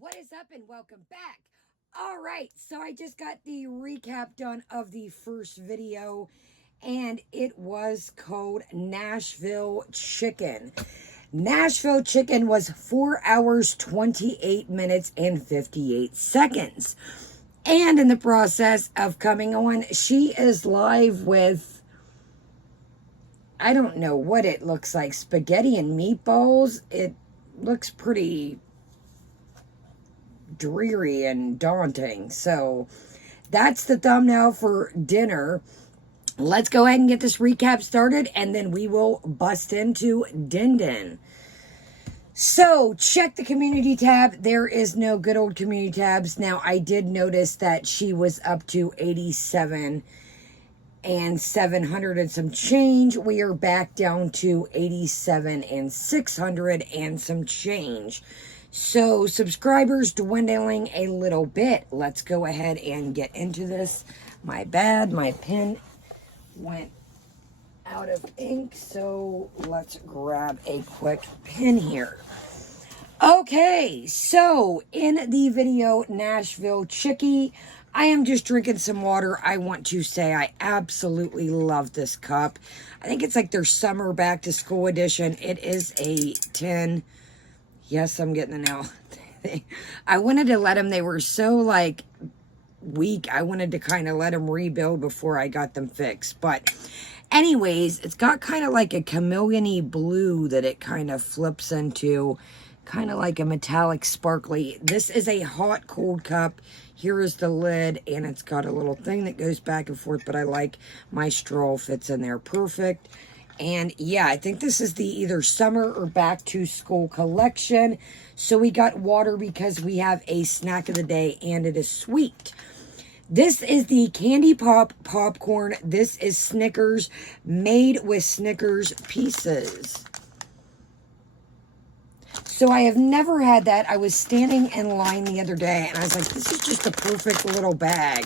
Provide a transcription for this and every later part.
What is up and welcome back. All right, so I just got the recap done of the first video and it was called Nashville Chicken. Nashville Chicken was 4 hours, 28 minutes, and 58 seconds. And in the process of coming on, she is live with, I don't know what it looks like, spaghetti and meatballs. It looks pretty dreary and daunting. So that's the thumbnail for dinner. Let's go ahead and get this recap started and then we will bust into Din Din. So check the community tab. There is no good old community tabs. Now I did notice that she was up to 87 and 700 and some change. We are back down to 87 and 600 and some change. So subscribers dwindling a little bit. Let's go ahead and get into this. My bad, my pen went out of ink, so let's grab a quick pen here. Okay, so in the video Nashville Chickie, I am just drinking some water. I want to say I absolutely love this cup. I think it's like their summer back to school edition. It is a 10. Yes, I'm getting the nail. I wanted to let them, they were so like weak. I wanted to kind of let them rebuild before I got them fixed. But anyways, it's got kind of like a chameleon-y blue that it kind of flips into. Kind of like a metallic sparkly. This is a hot cold cup. Here is the lid and it's got a little thing that goes back and forth, but I like my straw fits in there perfect. And yeah, I think this is the either summer or back to school collection. So we got water because we have a snack of the day and it is sweet. This is the candy pop popcorn. This is Snickers, made with Snickers pieces. So I have never had that. I was standing in line the other day and I was like, this is just a perfect little bag.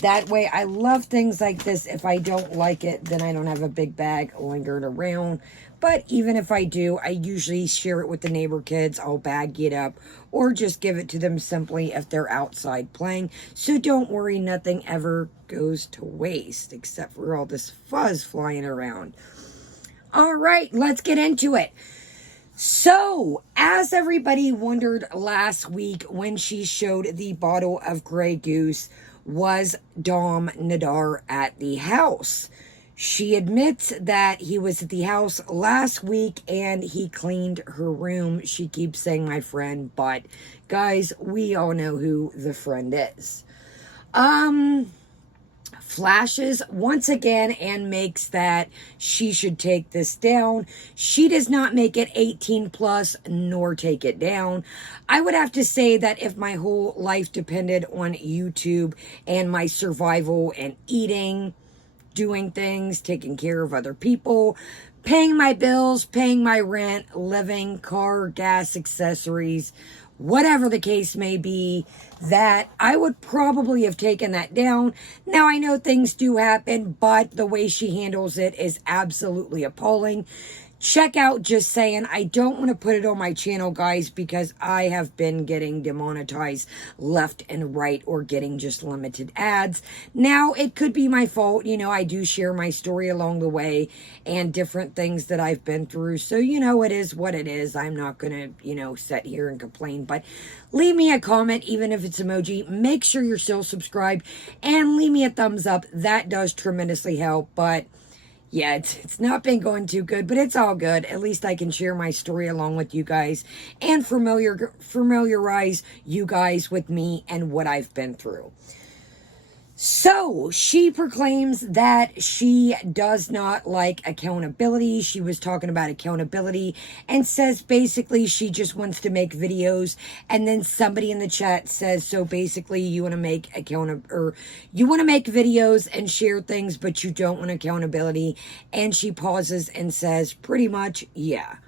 That way, I love things like this. If I don't like it, then I don't have a big bag lingering around. But even if I do, I usually share it with the neighbor kids. I'll bag it up or just give it to them simply if they're outside playing. So don't worry, nothing ever goes to waste except for all this fuzz flying around. All right, let's get into it. So, as everybody wondered last week when she showed the bottle of Grey Goose, was Dom Nadar at the house? She admits that he was at the house last week and he cleaned her room. She keeps saying my friend, but guys, we all know who the friend is. Flashes once again and makes that she should take this down. She does not make it 18 plus nor take it down. I would have to say that if my whole life depended on YouTube and my survival and eating, doing things, taking care of other people, paying my bills, paying my rent, living, car, gas, accessories, whatever the case may be, that I would probably have taken that down. Now, I know things do happen, but the way she handles it is absolutely appalling. Check out Just Saying. I don't want to put it on my channel, guys, because I have been getting demonetized left and right or getting just limited ads. Now, it could be my fault. You know, I do share my story along the way and different things that I've been through. So, you know, it is what it is. I'm not going to, you know, sit here and complain. But leave me a comment, even if it's emoji. Make sure you're still subscribed and leave me a thumbs up. That does tremendously help. But yeah, it's not been going too good, but it's all good. At least I can share my story along with you guys and familiarize you guys with me and what I've been through. So, she proclaims that she does not like accountability. She was talking about accountability and says basically she just wants to make videos. And then somebody in the chat says, so basically you want to make you want to make videos and share things, but you don't want accountability. And she pauses and says pretty much, yeah.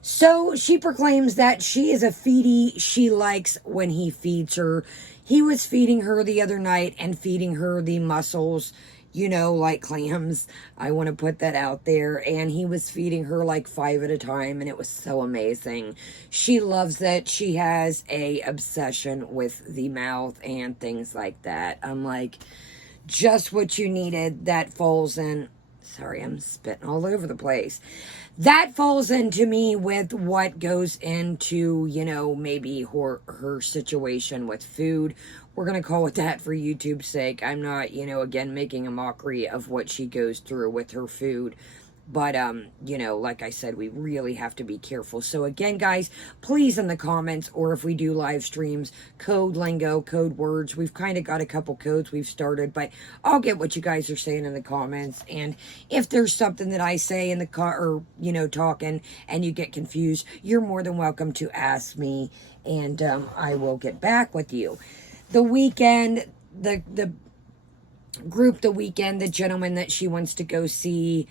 So she proclaims that she is a feedie. She likes when he feeds her. He was feeding her the other night and feeding her the mussels. like clams. I want to put that out there. And he was feeding her like 5 at a time, and it was so amazing. She loves it. She has a obsession with the mouth and things like that. I'm like, just what you needed. That falls in. Sorry, I'm spitting all over the place. That falls into me with what goes into, maybe her situation with food. We're going to call it that for YouTube's sake. I'm not, again, making a mockery of what she goes through with her food. But, like I said, we really have to be careful. So again, guys, please in the comments, or if we do live streams, code lingo, code words. We've kind of got a couple codes we've started, but I'll get what you guys are saying in the comments. And if there's something that I say in the car, or, talking, and you get confused, you're more than welcome to ask me, and I will get back with you. The weekend, the group, the gentleman that she wants to go see,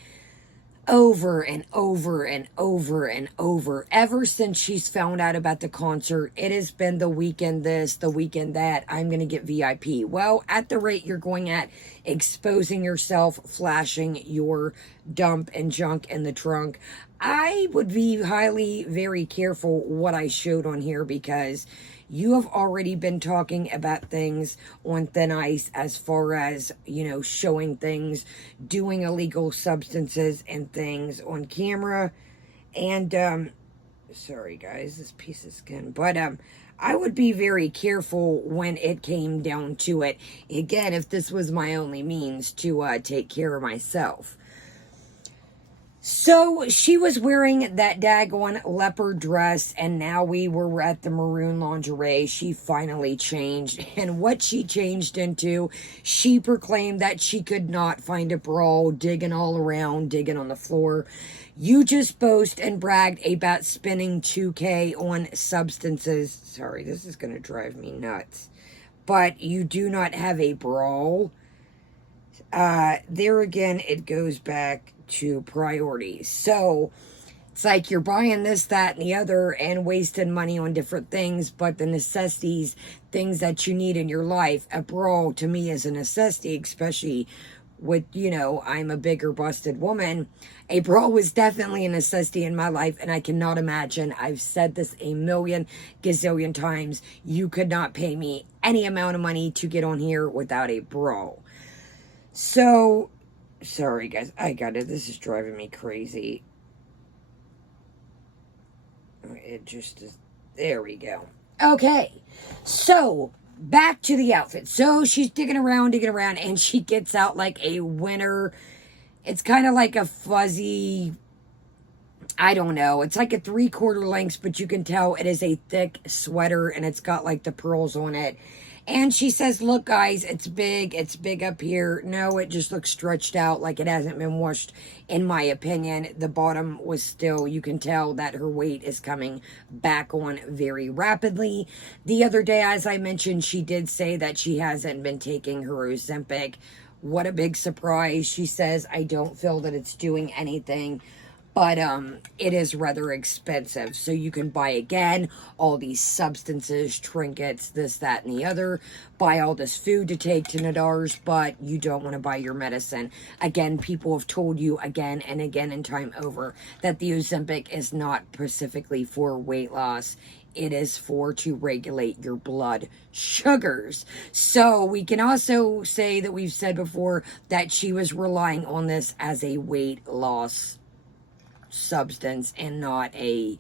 over and over and over and over, ever since she's found out about the concert, it has been the weekend this, the weekend that, I'm going to get VIP. Well, at the rate you're going at, exposing yourself, flashing your dump and junk in the trunk, I would be highly, very careful what I showed on here, because you have already been talking about things on thin ice as far as, showing things, doing illegal substances and things on camera. And, sorry guys, this piece of skin. But, I would be very careful when it came down to it. Again, if this was my only means to take care of myself. So she was wearing that daggone leopard dress, and now we were at the maroon lingerie. She finally changed, and what she changed into, she proclaimed that she could not find a bra, digging all around, digging on the floor. You just boast and bragged about spending $2K on substances. Sorry, this is going to drive me nuts. But you do not have a bra. There again, it goes back to priorities. So it's like you're buying this, that, and the other, and wasting money on different things, but the necessities, things that you need in your life, a bra to me is a necessity, especially with, I'm a bigger busted woman. A bra was definitely a necessity in my life, and I cannot imagine, I've said this a million gazillion times, you could not pay me any amount of money to get on here without a bra. So, sorry guys, I got it. This is driving me crazy. It just is. There we go. Okay, so back to the outfit. So she's digging around, and she gets out like a winter. It's kind of like a fuzzy, I don't know. It's like a 3/4 length, but you can tell it is a thick sweater, and it's got like the pearls on it. And she says, look, guys, it's big up here. No, it just looks stretched out like it hasn't been washed, in my opinion. The bottom was still, you can tell that her weight is coming back on very rapidly. The other day, as I mentioned, she did say that she hasn't been taking her Ozempic. What a big surprise. She says, I don't feel that it's doing anything. But it is rather expensive. So you can buy, again, all these substances, trinkets, this, that, and the other. Buy all this food to take to Nadar's, but you don't want to buy your medicine. Again, people have told you again and again and time over that the Ozempic is not specifically for weight loss. It is to regulate your blood sugars. So we can also say that we've said before that she was relying on this as a weight loss substance and not a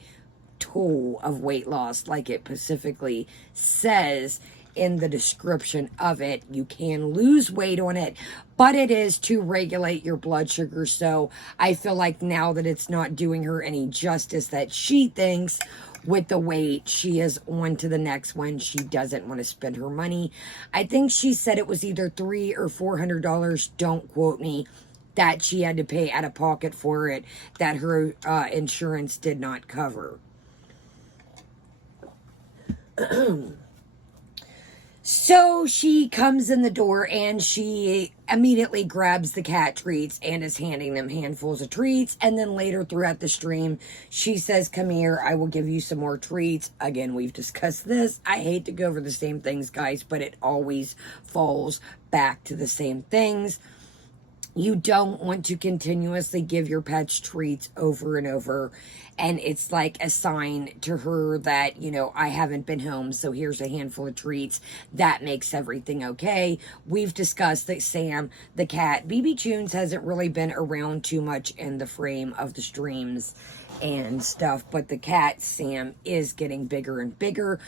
tool of weight loss, like it specifically says in the description of it. You can lose weight on it, but it is to regulate your blood sugar. So I feel like now that it's not doing her any justice that she thinks with the weight, she is on to the next one. She doesn't want to spend her money. I think she said it was either $300 or $400, don't quote me, that she had to pay out of pocket for it, that her insurance did not cover. So she comes in the door and she immediately grabs the cat treats and is handing them handfuls of treats. And then later throughout the stream, she says, come here, I will give you some more treats. Again, we've discussed this. I hate to go over the same things, guys, but it always falls back to the same things. you don't want to continuously give your pets treats over and over. And it's like a sign to her that, I haven't been home, so here's a handful of treats. That makes everything okay. We've discussed that Sam, the cat, BB Tunes hasn't really been around too much in the frame of the streams and stuff, but the cat, Sam, is getting bigger and bigger.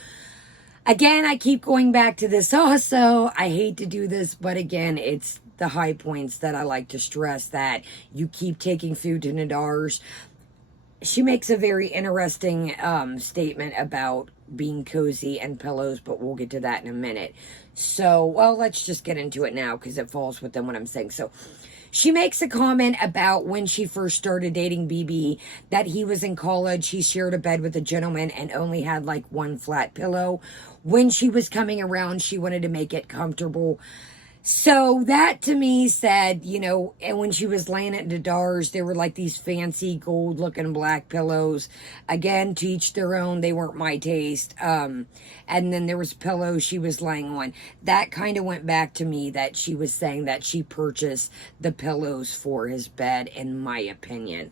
Again, I keep going back to this also. I hate to do this, but again, it's the high points that I like to stress, that you keep taking food to Nadar's. She makes a very interesting statement about being cozy and pillows, but we'll get to that in a minute. So, well, let's just get into it now because it falls within what I'm saying. So, she makes a comment about when she first started dating BB, that he was in college, he shared a bed with a gentleman and only had like one flat pillow. When she was coming around, she wanted to make it comfortable. So that to me said, and when she was laying at Nadar's, there were like these fancy gold looking black pillows. Again, to each their own, they weren't my taste. And then there was pillows she was laying on. That kind of went back to me that she was saying that she purchased the pillows for his bed, in my opinion.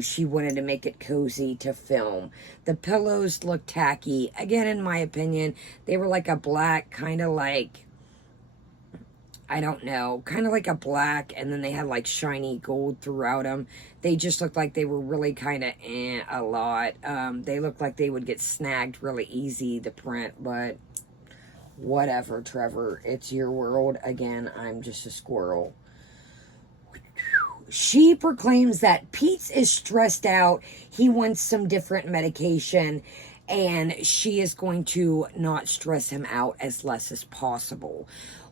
She wanted to make it cozy to film. The pillows looked tacky. Again, in my opinion, they were like a black, kind of like, I don't know, kind of like a black, and then they had like shiny gold throughout them. They just looked like they were really kind of a lot. They looked like they would get snagged really easy, the print, but whatever, Trevor. It's your world. Again, I'm just a squirrel. She proclaims that Pete is stressed out. He wants some different medication, and she is going to not stress him out as less as possible.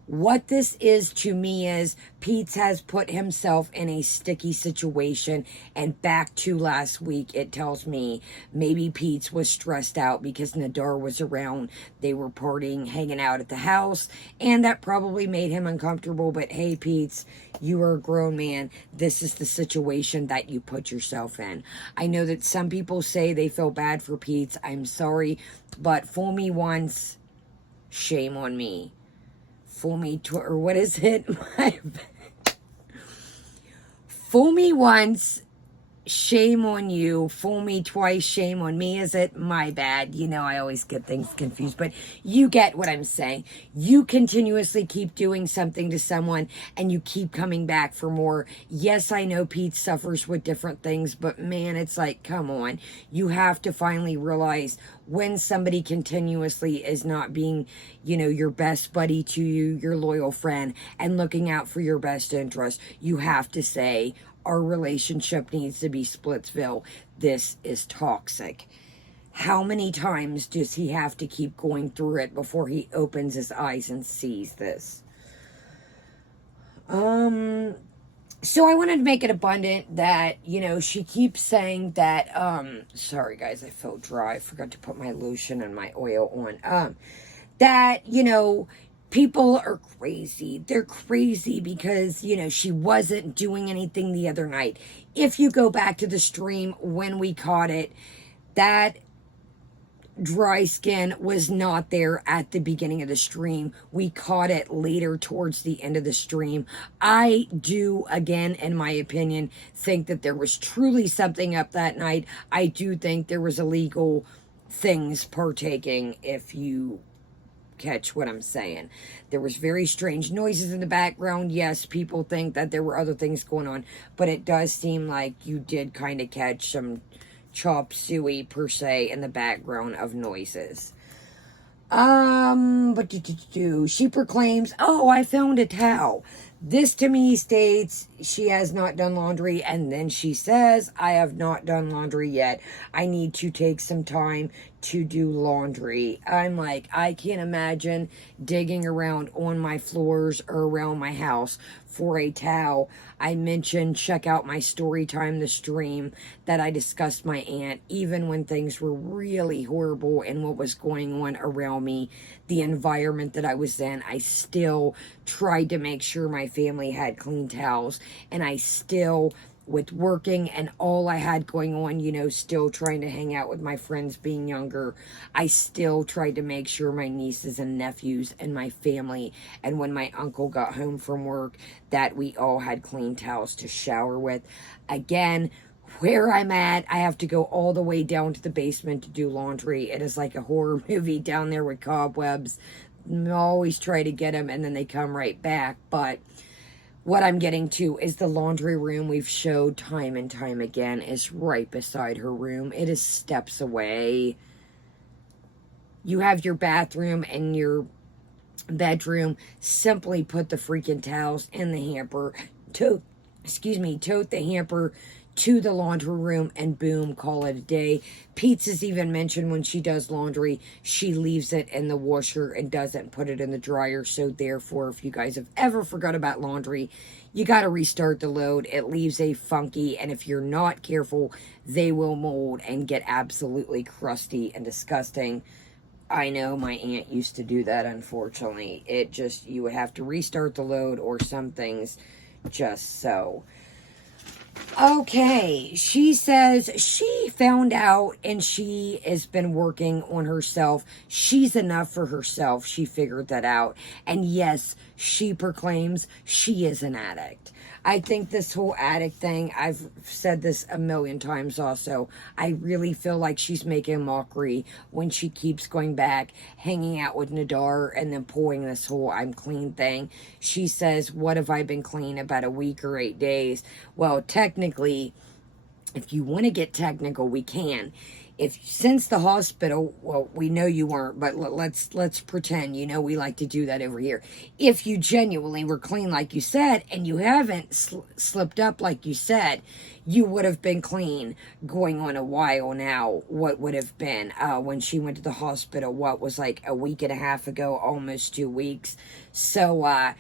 What this is to me is Pete has put himself in a sticky situation, and back to last week, it tells me maybe Pete was stressed out because Nadar was around. They were partying, hanging out at the house, and that probably made him uncomfortable. But hey, Pete, you are a grown man. This is the situation that you put yourself in. I know that some people say they feel bad for Pete. I'm sorry, but fool me once, shame on me. Fool me or what is it? Fool me once, shame on you. Fool me twice, shame on me. Is it? My bad. I always get things confused, but you get what I'm saying. You continuously keep doing something to someone and you keep coming back for more. Yes, I know Pete suffers with different things, but man, it's like, come on. You have to finally realize when somebody continuously is not being, your best buddy to you, your loyal friend, and looking out for your best interest. You have to say, our relationship needs to be Splitsville. This is toxic. How many times does he have to keep going through it before he opens his eyes and sees this? So I wanted to make it abundant that, she keeps saying that, sorry guys, I feel dry. I forgot to put my lotion and my oil on. That, people are crazy. They're crazy because, she wasn't doing anything the other night. If you go back to the stream when we caught it, that dry skin was not there at the beginning of the stream. We caught it later towards the end of the stream. I do, again, in my opinion, think that there was truly something up that night. I do think there was illegal things partaking, if you catch what I'm saying. There was very strange noises in the background. Yes, people think that there were other things going on, but it does seem like you did kind of catch some chop suey per se in the background of noises. But she proclaims, "Oh, I found a towel." This to me states she has not done laundry, and then she says, "I have not done laundry yet. I need to take some time to do laundry." I'm like, I can't imagine digging around on my floors or around my house for a towel. I mentioned, check out my story time, the stream, that I discussed my aunt, even when things were really horrible and what was going on around me, the environment that I was in, I still tried to make sure my family had clean towels, and I still with working and all I had going on, you know, still trying to hang out with my friends being younger, I still tried to make sure my nieces and nephews and my family, and when my uncle got home from work, that we all had clean towels to shower with. Again, where I'm at, I have to go all the way down to the basement to do laundry. It is like a horror movie down there with cobwebs. I always try to get them and then they come right back, but what I'm getting to is the laundry room we've showed time and time again is right beside her room. It is steps away. You have your bathroom and your bedroom. Simply put the freaking towels in the hamper. Tote the hamper to the laundry room and boom, call it a day. Pizza's even mentioned when she does laundry, she leaves it in the washer and doesn't put it in the dryer. So therefore, if you guys have ever forgot about laundry, you got to restart the load. It leaves a funky, and if you're not careful, they will mold and get absolutely crusty and disgusting. I know my aunt used to do that, unfortunately. It just, you would have to restart the load or some things just so. Okay, she says she found out and she has been working on herself. She's enough for herself. She figured that out. And yes, she proclaims she is an addict. I think this whole addict thing, I've said this a million times also, I really feel like she's making a mockery when she keeps going back, hanging out with Nadar, and then pulling this whole I'm clean thing. She says, what have I been clean? About a week or 8 days. Well, technically, if you want to get technical, we can. If since the hospital, well, we know you weren't, but let's pretend, you know, we like to do that over here. If you genuinely were clean, like you said, and you haven't slipped up, like you said, you would have been clean going on a while now. What would have been when she went to the hospital? What was like a week and a half ago, almost 2 weeks. So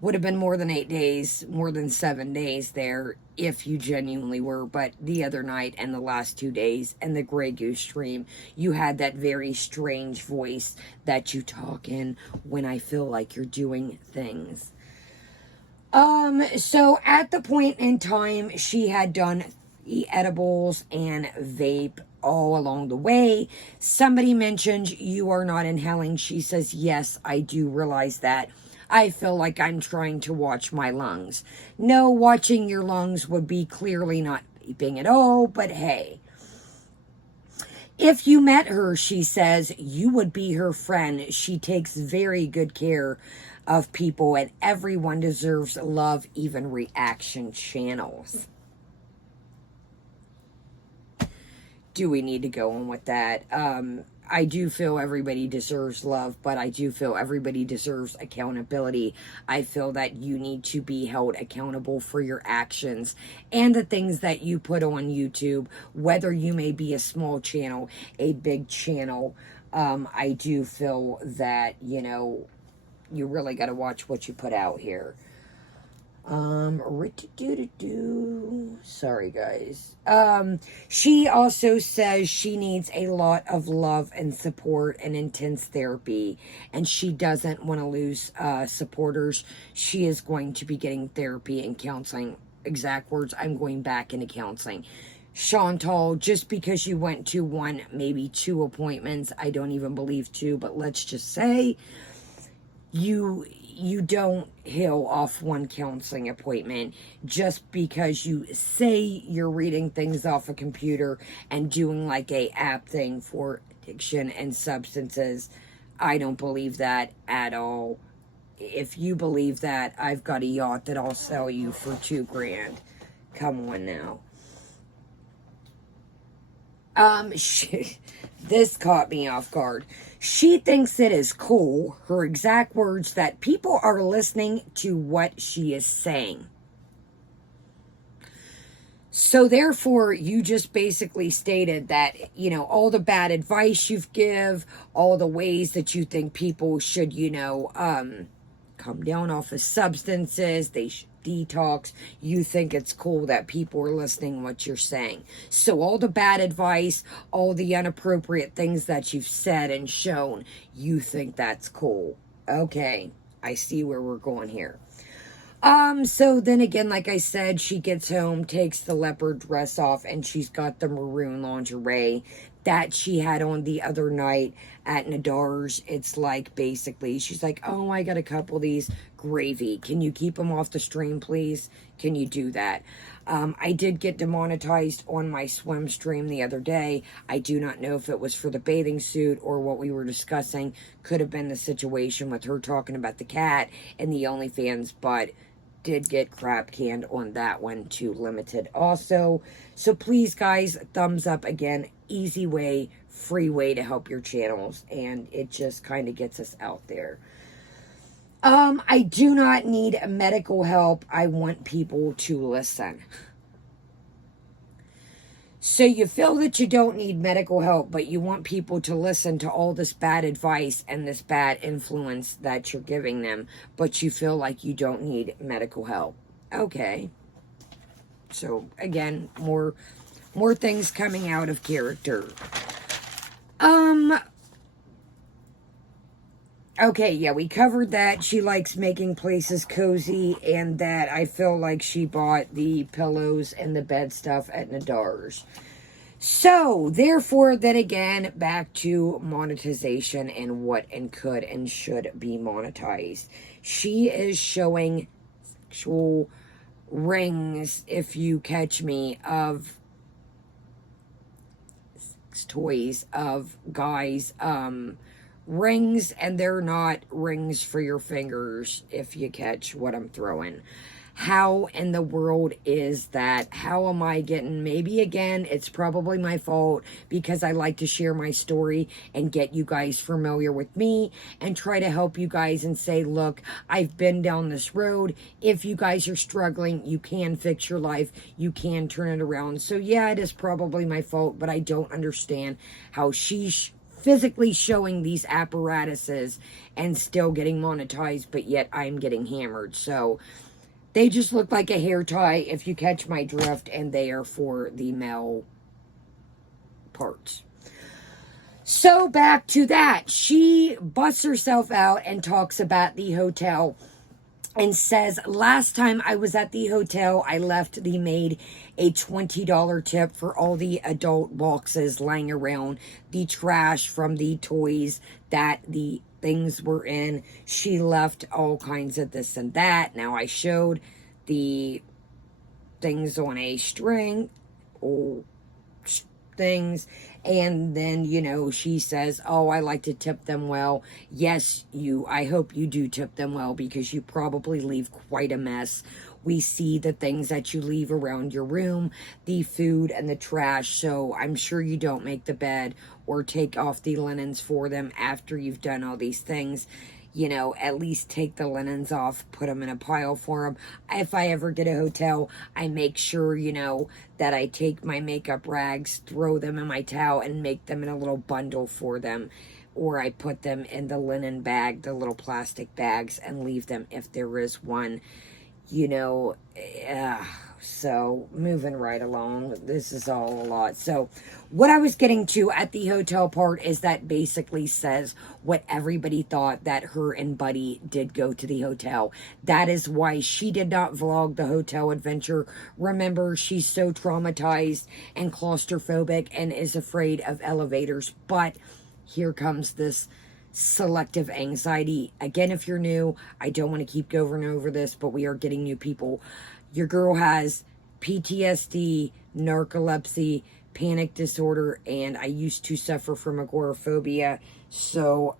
would have been more than 8 days, more than 7 days there if you genuinely were. But the other night and the last 2 days and the Grey Goose stream, you had that very strange voice that you talk in when I feel like you're doing things. So at the point in time, she had done edibles and vape all along the way. Somebody mentioned you are not inhaling. She says, yes, I do realize that. I feel like I'm trying to watch my lungs. No, watching your lungs would be clearly not vaping at all, but hey. If you met her, she says, you would be her friend. She takes very good care of people, and everyone deserves love, even reaction channels. Do we need to go on with that? I do feel everybody deserves love, but I do feel everybody deserves accountability. I feel that you need to be held accountable for your actions and the things that you put on YouTube, whether you may be a small channel, a big channel. I do feel that, you know, you really got to watch what you put out here. Sorry, guys. She also says she needs a lot of love and support and intense therapy, and she doesn't want to lose supporters. She is going to be getting therapy and counseling. Exact words, I'm going back into counseling. Chantal, just because you went to 1, maybe 2 appointments, I don't even believe 2, but let's just say you don't heal off 1 counseling appointment just because you say you're reading things off a computer and doing like a app thing for addiction and substances. I don't believe that at all. If you believe that, I've got a yacht that I'll sell you for $2,000. Come on now. This caught me off guard. She thinks it is cool, her exact words, that people are listening to what she is saying. So therefore, you just basically stated that, you know, all the bad advice you've give, all the ways that you think people should, you know, come down off of substances, they should detox, you think it's cool that people are listening to what you're saying. So all the bad advice, all the inappropriate things that you've said and shown, you think that's cool. Okay, I see where we're going here. So then again, like I said, she gets home, takes the leopard dress off, and she's got the maroon lingerie that she had on the other night at Nadar's. It's like, basically, she's like, oh, I got a couple of these. Gravy. Can you keep them off the stream, please? Can you do that? I did get demonetized on my swim stream the other day. I do not know if it was for the bathing suit or what we were discussing. Could have been the situation with her talking about the cat and the OnlyFans, but did get crap canned on that one to limited also. So please, guys, thumbs up again. Easy way, free way to help your channels, and it just kind of gets us out there. I do not need medical help. I want people to listen. So you feel that you don't need medical help, but you want people to listen to all this bad advice and this bad influence that you're giving them, but you feel like you don't need medical help. Okay. So again, more things coming out of character. Okay, yeah, we covered that. She likes making places cozy, and that I feel like she bought the pillows and the bed stuff at Nadar's. So, therefore, then again, back to monetization and what and could and should be monetized. She is showing sexual rings, if you catch me, of sex toys of guys, rings, and they're not rings for your fingers, if you catch what I'm throwing. How in the world is that? How am I getting, maybe again, it's probably my fault because I like to share my story and get you guys familiar with me and try to help you guys and say, look, I've been down this road. If you guys are struggling, you can fix your life. You can turn it around. So yeah, it is probably my fault, but I don't understand how she's physically showing these apparatuses and still getting monetized, but yet I'm getting hammered. So they just look like a hair tie, if you catch my drift, and they are for the male parts. So back to that. She busts herself out and talks about the hotel and says, last time I was at the hotel, I left the maid a $20 tip for all the adult boxes lying around, the trash from the toys that the things were in. She left all kinds of this and that. Now I showed the things on a string, or things, and then, you know, she says, oh, I like to tip them well. Yes, I hope you do tip them well, because you probably leave quite a mess. We see the things that you leave around your room, the food and the trash, so I'm sure you don't make the bed or take off the linens for them after you've done all these things. You know, at least take the linens off, put them in a pile for them. If I ever get a hotel, I make sure, you know, that I take my makeup rags, throw them in my towel, and make them in a little bundle for them. Or I put them in the linen bag, the little plastic bags, and leave them if there is one. You know, so moving right along, this is all a lot. So what I was getting to at the hotel part is that basically says what everybody thought, that her and Buddy did go to the hotel. That is why she did not vlog the hotel adventure. Remember, she's so traumatized and claustrophobic and is afraid of elevators. But here comes this selective anxiety. Again, if you're new, I don't want to keep going over this, but we are getting new people. Your girl has PTSD, narcolepsy, panic disorder, and I used to suffer from agoraphobia. So,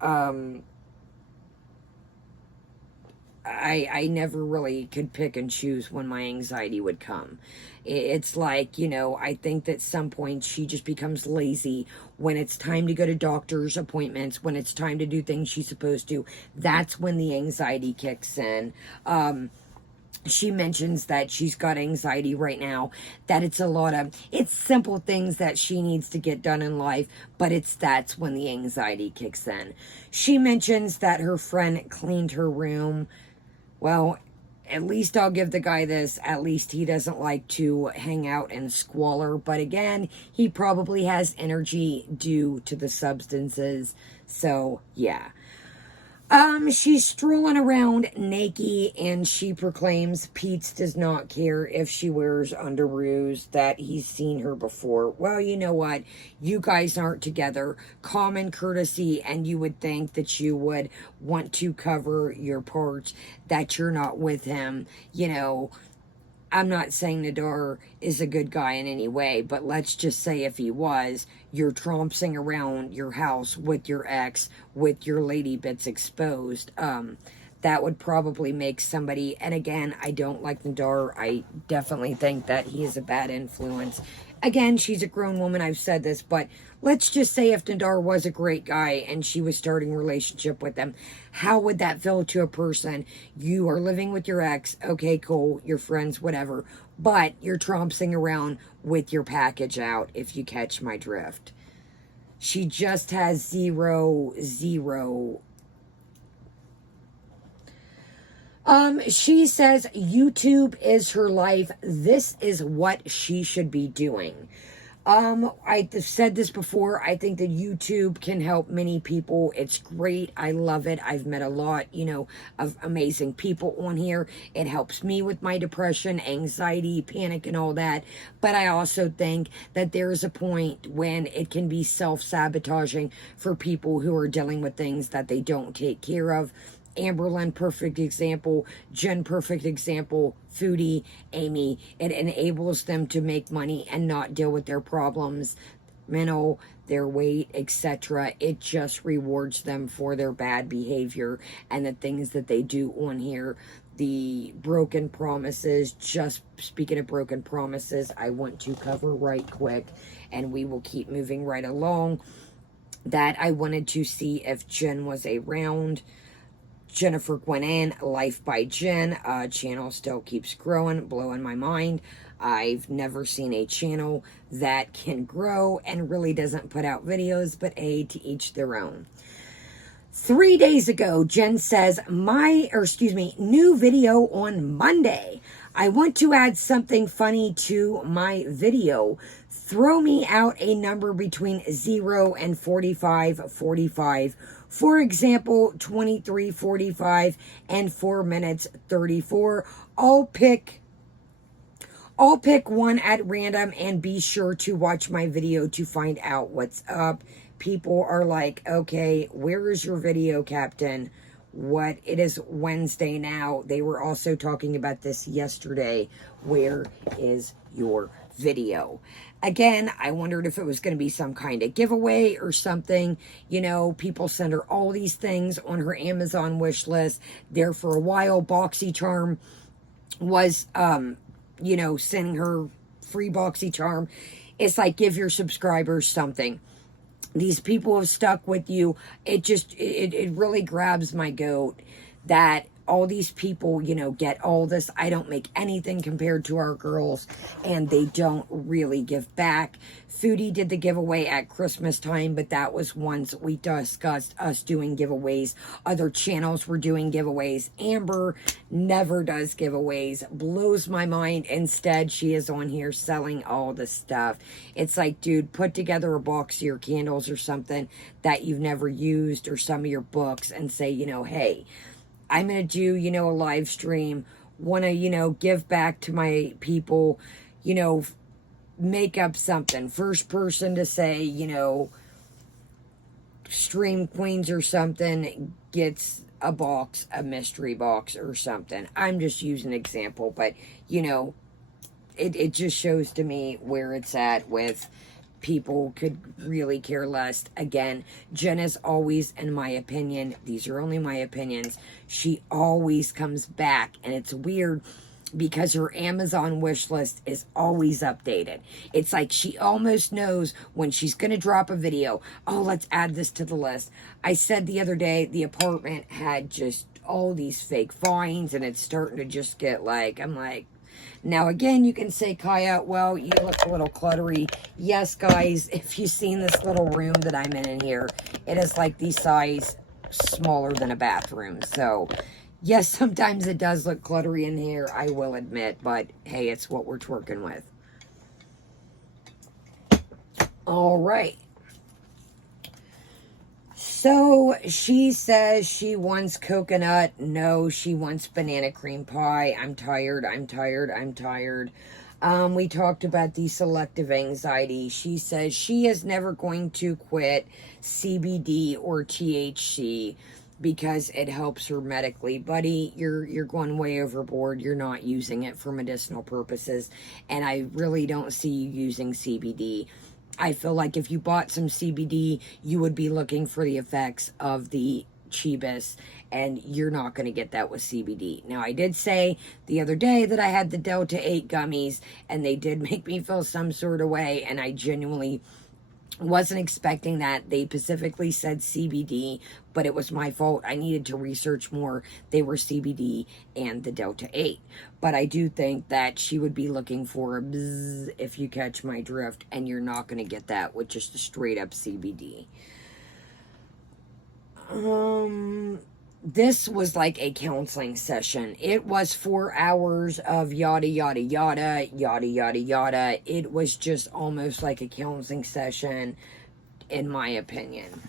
I never really could pick and choose when my anxiety would come. It's like, you know, I think that some point she just becomes lazy when it's time to go to doctor's appointments, when it's time to do things she's supposed to. That's when the anxiety kicks in. She mentions that she's got anxiety right now, that it's simple things that she needs to get done in life, but that's when the anxiety kicks in. She mentions that her friend cleaned her room. Well, at least I'll give the guy this. At least he doesn't like to hang out and squalor. But again, he probably has energy due to the substances. So, yeah. She's strolling around naked, and she proclaims Pete does not care if she wears underoos, that he's seen her before. Well, you know what? You guys aren't together. Common courtesy, and you would think that you would want to cover your parts, that you're not with him. You know, I'm not saying Nadar is a good guy in any way, but let's just say if he was, you're trompsing around your house with your ex, with your lady bits exposed. That would probably make somebody, and again, I don't like Nadar. I definitely think that he is a bad influence. Again, she's a grown woman, I've said this, but let's just say if Nadar was a great guy and she was starting a relationship with him, how would that feel to a person? You are living with your ex, okay, cool, your friends, whatever, but you're trompsing around with your package out, if you catch my drift. She just has zero. She says YouTube is her life. This is what she should be doing. I've said this before. I think that YouTube can help many people. It's great. I love it. I've met a lot, of amazing people on here. It helps me with my depression, anxiety, panic, and all that. But I also think that there is a point when it can be self-sabotaging for people who are dealing with things that they don't take care of. Amberlyn, perfect example. Jen, perfect example. Foodie, Amy. It enables them to make money and not deal with their problems, mental, their weight, etc. It just rewards them for their bad behavior and the things that they do on here. The broken promises, just speaking of broken promises, I want to cover right quick, and we will keep moving right along. That I wanted to see if Jen was around. Jennifer Gwenan, Life by Jen, channel still keeps growing, blowing my mind. I've never seen a channel that can grow and really doesn't put out videos, but to each their own. 3 days ago, Jen says, new video on Monday. I want to add something funny to my video. Throw me out a number between 0 and 45. For example, 23:45 and 4 minutes 34. I'll pick one at random, and be sure to watch my video to find out what's up. People are like, okay, where is your video, Captain? What? It is Wednesday now. They were also talking about this yesterday. Where is your video? Again, I wondered if it was going to be some kind of giveaway or something. People send her all these things on her Amazon wish list. There for a while, BoxyCharm was, sending her free BoxyCharm. It's like, give your subscribers something. These people have stuck with you. It really grabs my goat that all these people, get all this. I don't make anything compared to our girls, and they don't really give back. Foodie did the giveaway at Christmas time, but that was once we discussed us doing giveaways. Other channels were doing giveaways. Amber never does giveaways. Blows my mind. Instead, she is on here selling all the stuff. It's like, dude, put together a box of your candles or something that you've never used, or some of your books, and say, hey, I'm going to do, a live stream, want to, give back to my people, make up something. First person to say, Stream Queens or something gets a box, a mystery box or something. I'm just using an example, but, it just shows to me where it's at with people could really care less. Again, Jen is always, in my opinion, these are only my opinions, she always comes back, and it's weird because her Amazon wish list is always updated. It's like she almost knows when she's going to drop a video. Oh, let's add this to the list. I said the other day the apartment had just all these fake vines, and it's starting to just get like, I'm like, now, again, you can say, Kaya, well, you look a little cluttery. Yes, guys, if you've seen this little room that I'm in here, it is like the size smaller than a bathroom. So, yes, sometimes it does look cluttery in here, I will admit. But, hey, it's what we're twerking with. All right. So she says she wants coconut. No, she wants banana cream pie. I'm tired. I'm tired. I'm tired. We talked about the selective anxiety. She says she is never going to quit CBD or THC because it helps her medically. Buddy, you're going way overboard. You're not using it for medicinal purposes, and I really don't see you using CBD. I feel like if you bought some CBD, you would be looking for the effects of the Chibis, and you're not going to get that with CBD. Now, I did say the other day that I had the Delta 8 gummies, and they did make me feel some sort of way, and I genuinely wasn't expecting that. They specifically said CBD, but it was my fault. I needed to research more. They were CBD and the Delta 8. But I do think that she would be looking for a bzzz, if you catch my drift, and you're not going to get that with just a straight up CBD. This was like a counseling session. It was 4 hours of yada, yada, yada, yada, yada, yada. It was just almost like a counseling session, in my opinion.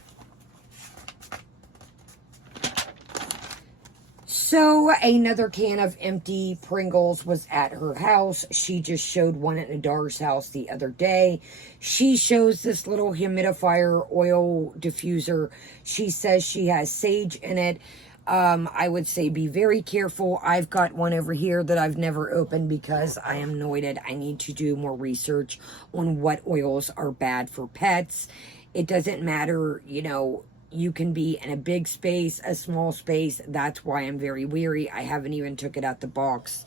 So, another can of empty Pringles was at her house. She just showed one at Nadar's house the other day. She shows this little humidifier oil diffuser. She says she has sage in it. I would say be very careful. I've got one over here that I've never opened because I am annoyed. I need to do more research on what oils are bad for pets. It doesn't matter, you know, you can be in a big space, a small space. That's why I'm very weary. I haven't even took it out the box.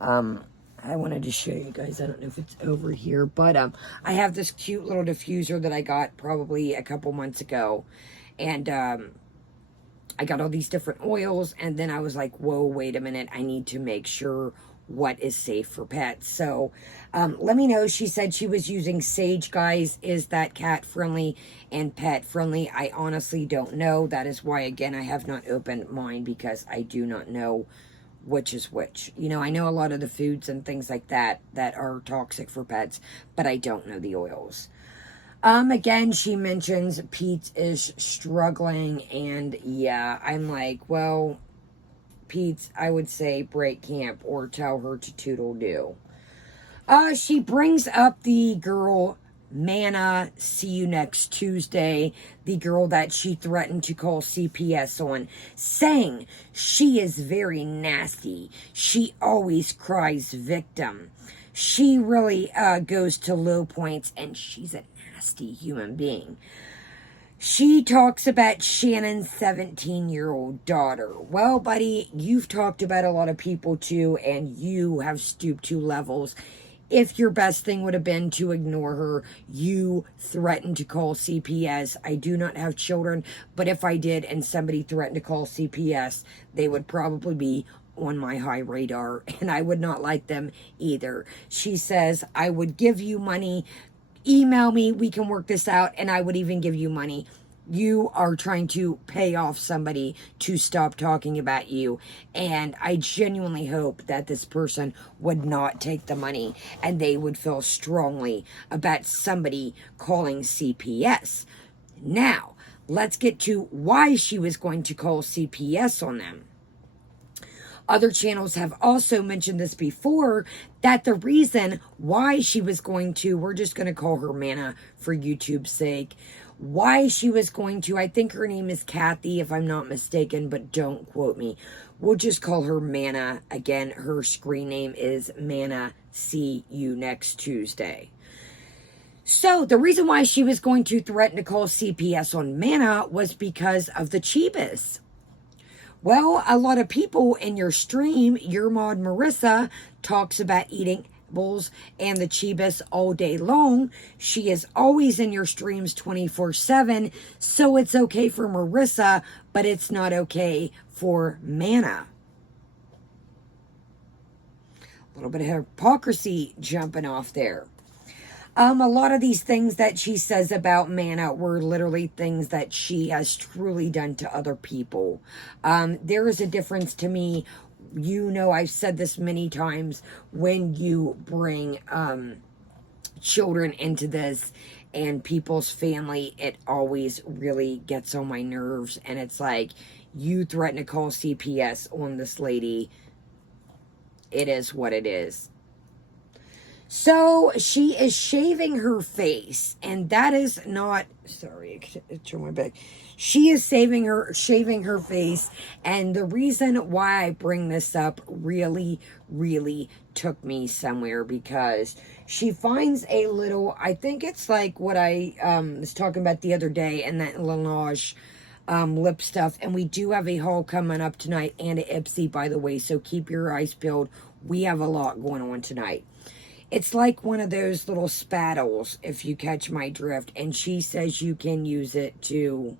I wanted to show you guys. I don't know if it's over here, but I have this cute little diffuser that I got probably a couple months ago, and I got all these different oils, and then I was like, whoa, wait a minute. I need to make sure what is safe for pets. So let me know. She said she was using sage, guys. Is that cat friendly and pet friendly? I honestly don't know. That is why, again, I have not opened mine, because I do not know which is which. You know, I know a lot of the foods and things like that that are toxic for pets, but I don't know the oils. Again, she mentions Pete is struggling, and yeah, I'm like, well, Pete, I would say break camp or tell her to toodle-doo. She brings up the girl, Manna, see you next Tuesday, the girl that she threatened to call CPS on, saying she is very nasty. She always cries victim. She really goes to low points, and she's a nasty human being. She talks about Shannon's 17-year-old daughter. Well, buddy, you've talked about a lot of people too, and you have stooped to levels. If your best thing would have been to ignore her, you threatened to call CPS. I do not have children, but if I did and somebody threatened to call CPS, they would probably be on my high radar, and I would not like them either. She says, I would give you money. Email me, we can work this out, and I would even give you money. You are trying to pay off somebody to stop talking about you, and I genuinely hope that this person would not take the money and they would feel strongly about somebody calling CPS. Now, let's get to why she was going to call CPS on them. Other channels have also mentioned this before, that the reason why she was going to, we're just going to call her Manna for YouTube's sake, why she was going to, I think her name is Kathy, if I'm not mistaken, but don't quote me. We'll just call her Manna. Again, her screen name is Manna. See you next Tuesday. So the reason why she was going to threaten to call CPS on Manna was because of the Chibis. Well, a lot of people in your stream, your mod Marissa, talks about eating apples and the Chibis all day long. She is always in your streams 24/7, so it's okay for Marissa, but it's not okay for Manna. A little bit of hypocrisy jumping off there. A lot of these things that she says about Manna were literally things that she has truly done to other people. There is a difference to me. You know, I've said this many times, when you bring children into this, and people's family, it always really gets on my nerves. And it's like, you threaten to call CPS on this lady. It is what it is. So she is shaving her face, and that is not, sorry, turn my back. She is shaving her face, and the reason why I bring this up really, really took me somewhere, because she finds a little, I think it's like what I was talking about the other day, and that Laneige lip stuff. And we do have a haul coming up tonight, and a Ipsy, by the way, so keep your eyes peeled. We have a lot going on tonight. It's like one of those little spattles, if you catch my drift. And she says you can use it to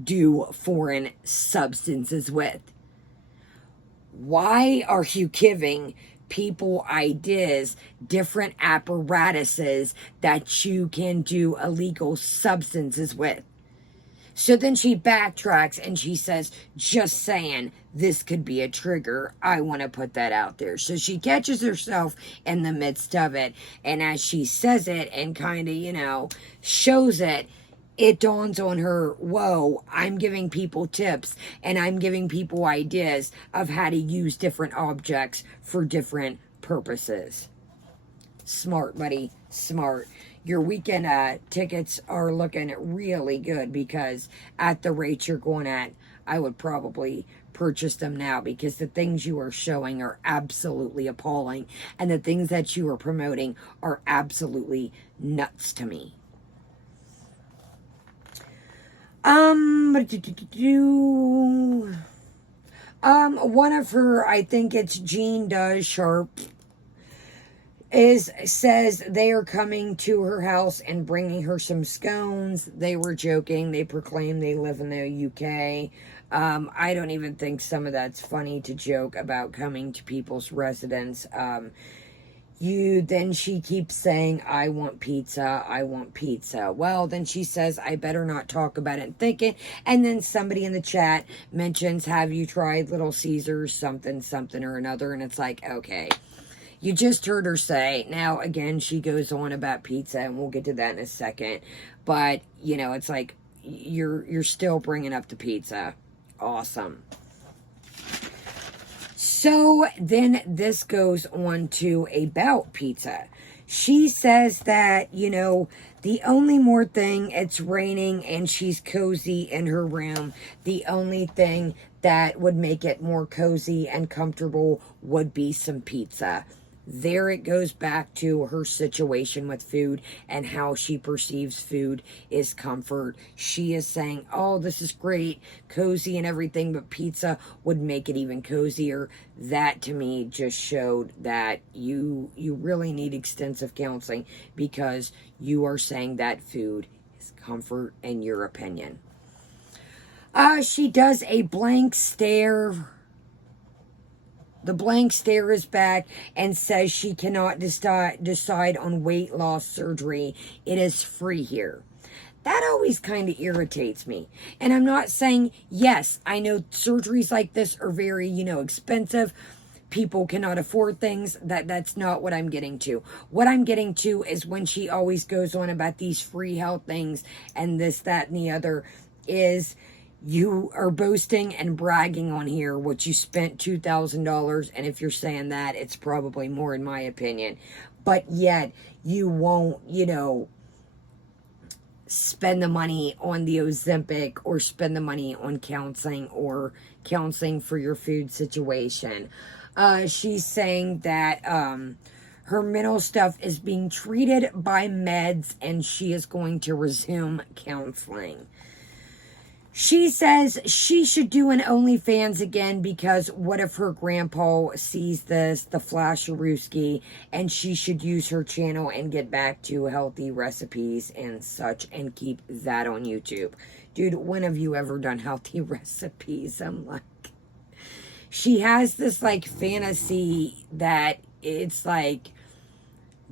do foreign substances with. Why are you giving people ideas, different apparatuses that you can do illegal substances with? So then she backtracks and she says, just saying, this could be a trigger. I want to put that out there. So she catches herself in the midst of it. And as she says it and kind of, shows it, it dawns on her, whoa, I'm giving people tips and I'm giving people ideas of how to use different objects for different purposes. Smart, buddy. Smart. Your weekend tickets are looking really good, because at the rate you're going at, I would probably purchase them now, because the things you are showing are absolutely appalling, and the things that you are promoting are absolutely nuts to me. One of her, I think it's Jean Does Sharp, says they are coming to her house and bringing her some scones. They were joking. They proclaim they live in the UK. I don't even think some of that's funny to joke about coming to people's residence. Then she keeps saying, I want pizza, I want pizza. Well, then she says, I better not talk about it and think it. And then somebody in the chat mentions, have you tried Little Caesars, something or another? And it's like, okay. You just heard her say. Now, again, she goes on about pizza, and we'll get to that in a second. But, it's like, you're still bringing up the pizza. Awesome. So, then this goes on to about pizza. She says that, the only more thing, it's raining, and she's cozy in her room. The only thing that would make it more cozy and comfortable would be some pizza. There it goes back to her situation with food and how she perceives food is comfort. She is saying, oh, this is great, cozy and everything, but pizza would make it even cozier. That to me just showed that you really need extensive counseling, because you are saying that food is comfort in your opinion. She does a blank stare. The blank stare is back and says she cannot decide on weight loss surgery. It is free here. That always kind of irritates me. And I'm not saying, yes, I know surgeries like this are very, expensive. People cannot afford things. That's not what I'm getting to. What I'm getting to is when she always goes on about these free health things and this, that, and the other, is you are boasting and bragging on here what you spent $2,000, and if you're saying that, it's probably more in my opinion. But yet, you won't, spend the money on the Ozempic or spend the money on counseling or counseling for your food situation. She's saying that her mental stuff is being treated by meds, and she is going to resume counseling. She says she should do an OnlyFans again, because what if her grandpa sees this, the Flasharooski, and she should use her channel and get back to healthy recipes and such and keep that on YouTube. Dude, when have you ever done healthy recipes? I'm like, she has this fantasy that it's like,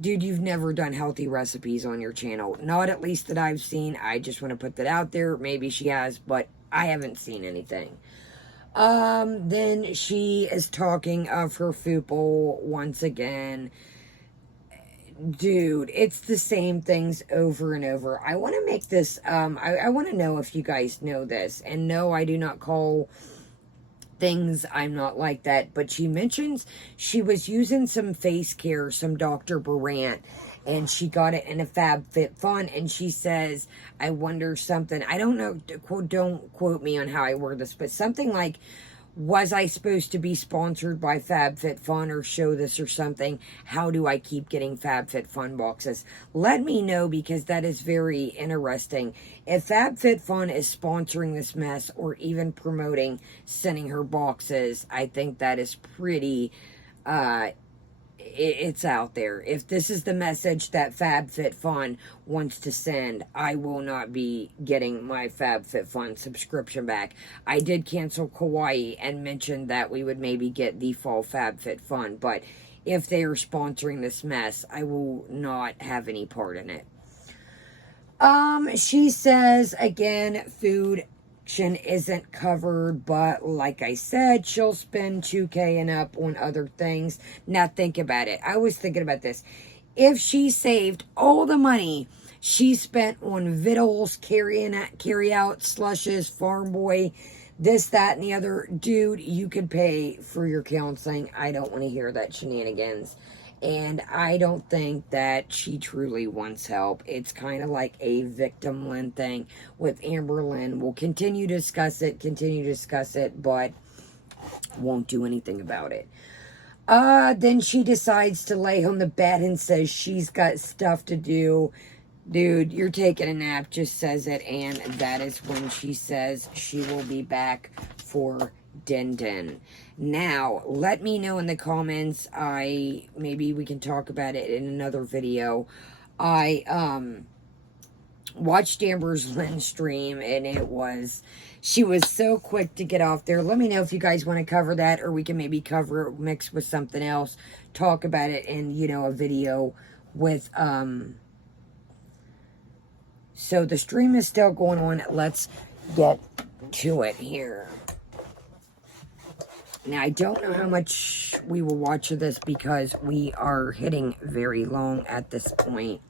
dude, you've never done healthy recipes on your channel. Not at least that I've seen. I just want to put that out there. Maybe she has, but I haven't seen anything. Then she is talking of her food bowl once again. Dude, it's the same things over and over. I want to make this, I want to know if you guys know this. And no, I do not call things, I'm not like that. But she mentions she was using some face care, some Dr. Brandt, and she got it in a FabFitFun. And she says, I wonder something, I don't know, don't quote me on how I word this, but something like, was I supposed to be sponsored by FabFitFun or show this or something? How do I keep getting FabFitFun boxes? Let me know, because that is very interesting. If FabFitFun is sponsoring this mess or even promoting sending her boxes, I think that is pretty, it's out there. If this is the message that FabFitFun wants to send, I will not be getting my FabFitFun subscription back. I did cancel Kawaii and mentioned that we would maybe get the fall FabFitFun, but if they are sponsoring this mess, I will not have any part in it. She says, again, food isn't covered, but like I said, she'll spend $2K and up on other things. Now think about it. I was thinking about this. If she saved all the money she spent on vittles, carry out, slushes, farm boy, this, that, and the other, dude, you could pay for your counseling. I don't want to hear that shenanigans. And I don't think that she truly wants help. It's kind of like a victim Lynn thing with Amber Lynn. We'll continue to discuss it, but won't do anything about it. Then she decides to lay on the bed and says she's got stuff to do. Dude, you're taking a nap, just says it. And that is when she says she will be back for Din Din. Now, let me know in the comments. Maybe we can talk about it in another video. I watched Amber's Lynn stream, and she was so quick to get off there. Let me know if you guys want to cover that, or we can maybe cover it mixed with something else. Talk about it in, a video with, so the stream is still going on. Let's get to it here. Now, I don't know how much we will watch of this because we are hitting very long at this point.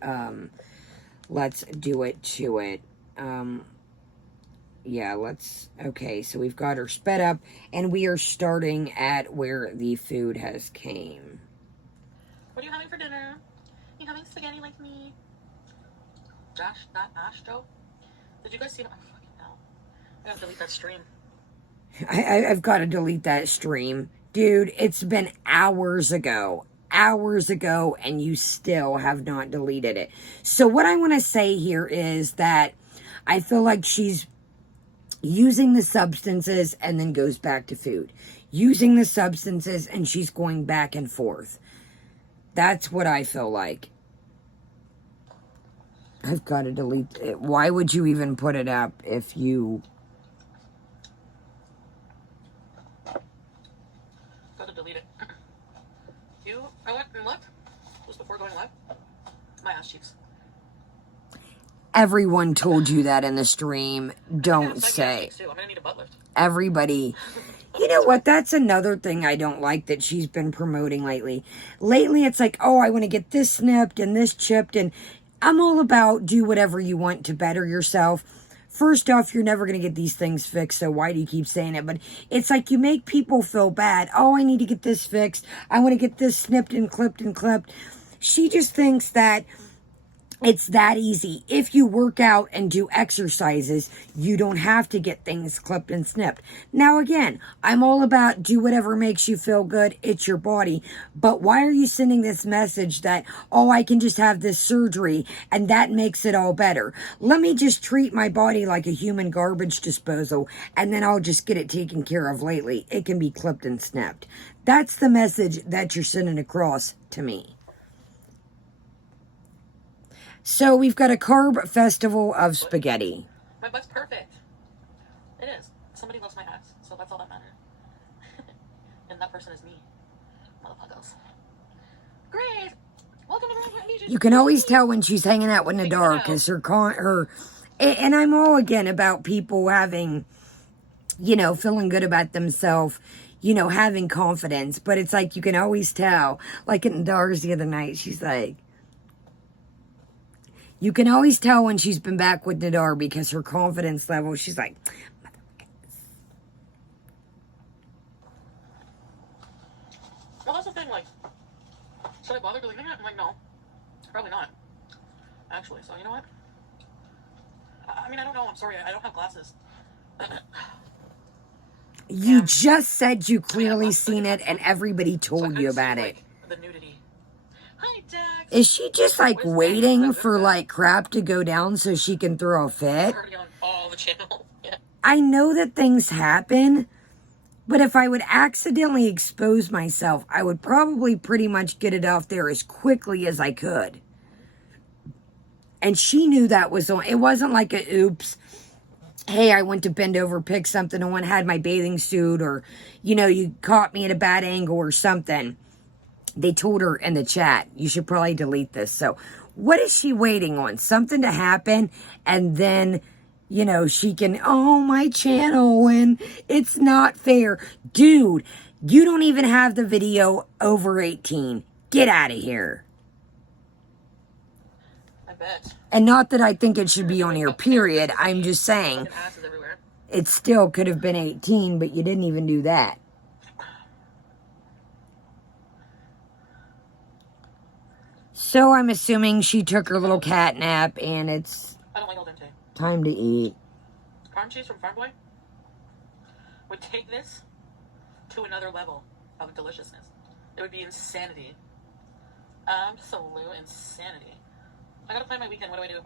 Let's do it to it. Yeah, okay, so we've got her sped up, and we are starting at where the food has came. What are you having for dinner? You having spaghetti like me? Josh, not Astro? Did you guys see that? Oh, fucking hell. I gotta delete that stream. I've got to delete that stream. Dude, it's been hours ago, and you still have not deleted it. So what I want to say here is that I feel like she's using the substances and then goes back to food. Using the substances and she's going back and forth. That's what I feel like. I've got to delete it. Why would you even put it up if you... Gotta delete it. I went and looked just before going live. My ass cheeks. Everyone told you that in the stream. Don't say. I'm gonna need a butt lift. Everybody. You know what? That's another thing I don't like that she's been promoting lately. Lately, it's like, oh, I want to get this snipped and this chipped. And I'm all about do whatever you want to better yourself. First off, you're never going to get these things fixed, so why do you keep saying it? But it's like you make people feel bad. Oh, I need to get this fixed. I want to get this snipped and clipped and clipped. She just thinks that it's that easy. If you work out and do exercises, you don't have to get things clipped and snipped. Now, again, I'm all about do whatever makes you feel good. It's your body. But why are you sending this message that, oh, I can just have this surgery and that makes it all better? Let me just treat my body like a human garbage disposal and then I'll just get it taken care of lately. It can be clipped and snipped. That's the message that you're sending across to me. So we've got a carb festival of spaghetti. My butt's perfect. It is. Somebody loves my ass, so that's all that matters. And that person is me. Motherfuckers. Grace! Welcome to You can always tell when she's hanging out in the dark because and I'm all again about people having, feeling good about themselves, having confidence. But it's like you can always tell. Like in Dars the other night, she's like, You can always tell when she's been back with Nadar because her confidence level, she's like, well, that's the thing, like, should I bother deleting it? I'm like, no, probably not, actually. So, you know what? I mean, I don't know. I'm sorry. I don't have glasses. you just said you clearly seen it and everybody told you about it. The nudity. Hi, Dax. Is she just like waiting for like crap to go down so she can throw a fit? Already on all the channels. Yeah. I know that things happen, but if I would accidentally expose myself, I would probably pretty much get it off there as quickly as I could. And she knew that was on. It wasn't like a oops. Hey, I went to bend over, pick something, and one had my bathing suit, or, you know, you caught me at a bad angle or something. They told her in the chat, you should probably delete this. So what is she waiting on? Something to happen, and then, you know, she can, oh, my channel, and it's not fair. Dude, you don't even have the video over 18. Get out of here. I bet. And not that I think it should be on here, period. I'm just saying, it still could have been 18, but you didn't even do that. So I'm assuming she took her little cat nap, and it's time to eat. Farm cheese from Farm Boy would take this to another level of deliciousness. It would be insanity. Absolute insanity. I gotta plan my weekend. What do I do?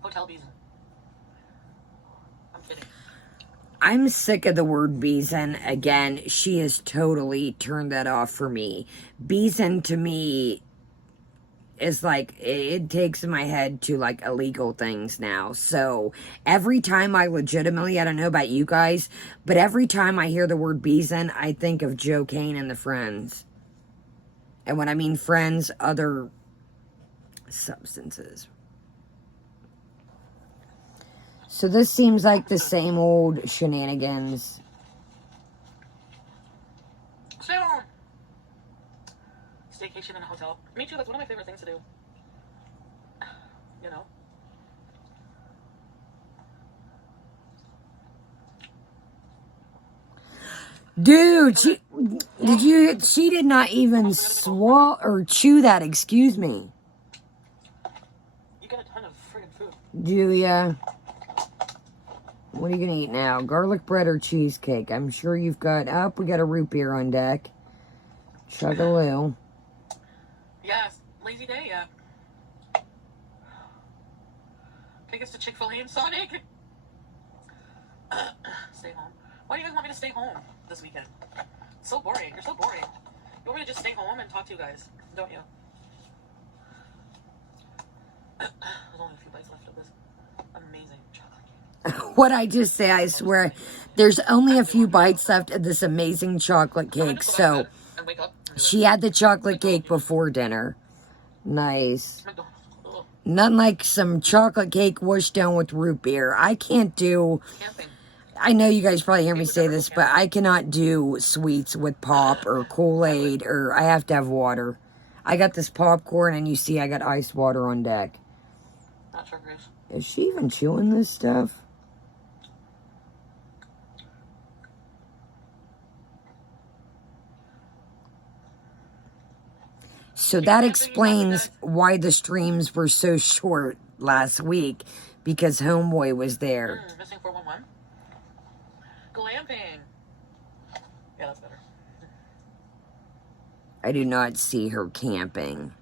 Hotel Beeson. I'm kidding. I'm sick of the word Beeson. Again, she has totally turned that off for me. Beeson to me is like, it takes my head to like illegal things now. So every time I legitimately, I don't know about you guys, but every time I hear the word Beeson, I think of Joe Kane and the Friends. And when I mean friends, other substances. So this seems like the same old shenanigans. So, staycation in a hotel. Me too, that's one of my favorite things to do. You know? Dude, she did not even swallow or chew that, excuse me. You get a ton of friggin' food. Do ya? What are you gonna eat now? Garlic bread or cheesecake? I'm sure you've got, we got a root beer on deck. Chug-a-loo. Yes, lazy day, yeah. Take us to Chick-fil-A and Sonic. Stay home. Why do you guys want me to stay home this weekend? It's so boring. You're so boring. You want me to just stay home and talk to you guys, don't you? There's only a few bites left of this amazing chocolate cake. What I just say, I swear, there's only a few bites left of this amazing chocolate cake. So, she had the chocolate cake before dinner. Nice. Nothing like some chocolate cake washed down with root beer. I can't do... I know you guys probably hear me say this, but I cannot do sweets with pop or Kool-Aid, or I have to have water. I got this popcorn, and you see I got iced water on deck. Not sure, Grace. Is she even chewing this stuff? So that explains why the streams were so short last week, because Homeboy was there. Missing 411. Glamping. Yeah, that's better. I do not see her camping.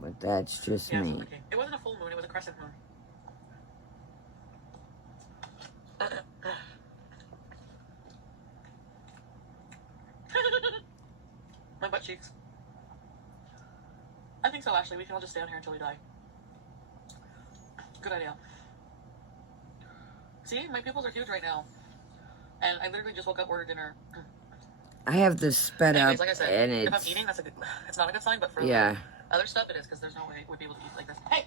But that's just me. It wasn't a full moon, it was a crescent moon. My butt cheeks. I think so, Ashley. We can all just stay on here until we die. Good idea. See, my pupils are huge right now. And I literally just woke up, ordered dinner. I have this sped up, like I said, and if I'm eating, it's not a good sign, but for other stuff it is, because there's no way we'd be able to eat like this. Hey!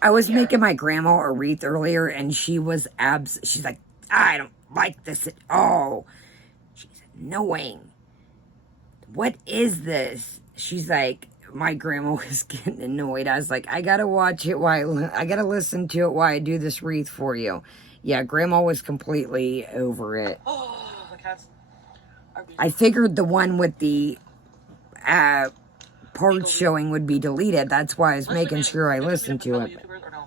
I was making my grandma a wreath earlier, and she was she's like, I don't like this at all. She's annoying. What is this? she's like, my grandma was getting annoyed. I was like, I gotta watch it while I gotta listen to it while I do this wreath for you. Yeah, grandma was completely over it. Oh, the cats are I figured the one with the parts Eagle. showing would be deleted. That's why I was Leslie making Manning. sure I You guys meet listened up with to fellow it. YouTubers or no?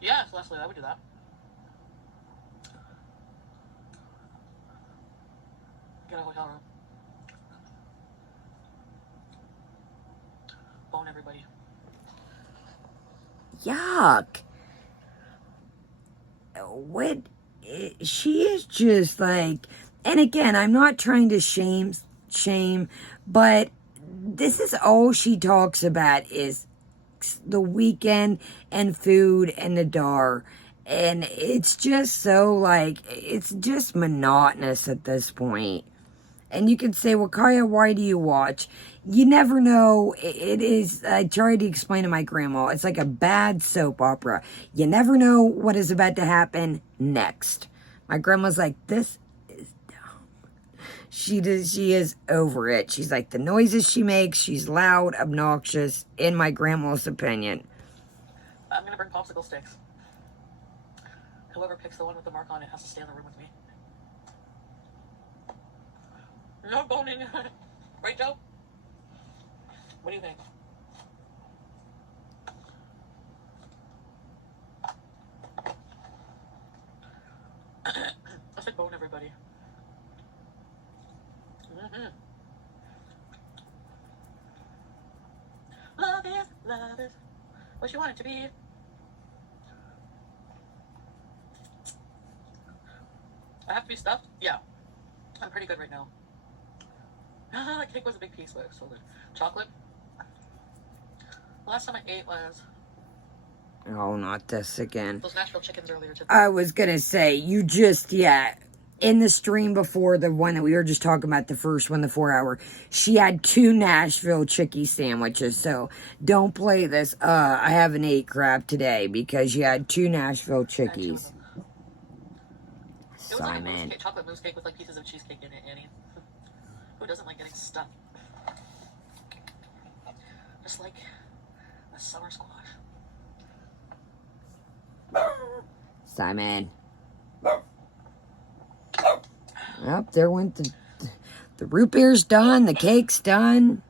Yes, Leslie, I would do that. Get a hotel room. Bone everybody. Yuck. What? She is just like, and again, I'm not trying to shame, but this is all she talks about is the weekend and food and the dar. And it's just so like, it's just monotonous at this point. And you could say, well, Kaya, why do you watch? You never know. It is, I tried to explain to my grandma, it's like a bad soap opera. You never know what is about to happen next. My grandma's like, this is dumb. She is over it. She's like, the noises she makes, she's loud, obnoxious, in my grandma's opinion. I'm going to bring popsicle sticks. Whoever picks the one with the mark on it has to stay in the room with me. No boning. Right, Joe? What do you think? I said bone everybody. Mm-hmm. Love is what you want it to be. I have to be stuffed? Yeah. I'm pretty good right now. That cake was a big piece, but it was so good. Chocolate? The last time I ate was... Oh, not this again. those Nashville chickens earlier today. I was gonna say, you just, yeah, in the stream before the one that we were just talking about, the first one, the 4-hour, she had 2 Nashville chickie sandwiches, so don't play this, I haven't ate crap today, because you had 2 Nashville chickies. It was like a mousse Simon. cake, chocolate mousse cake with like pieces of cheesecake in it, Annie. Who doesn't like getting stuffed? Just like a summer squash. Simon. Oh, there went the root beer's done, the cake's done.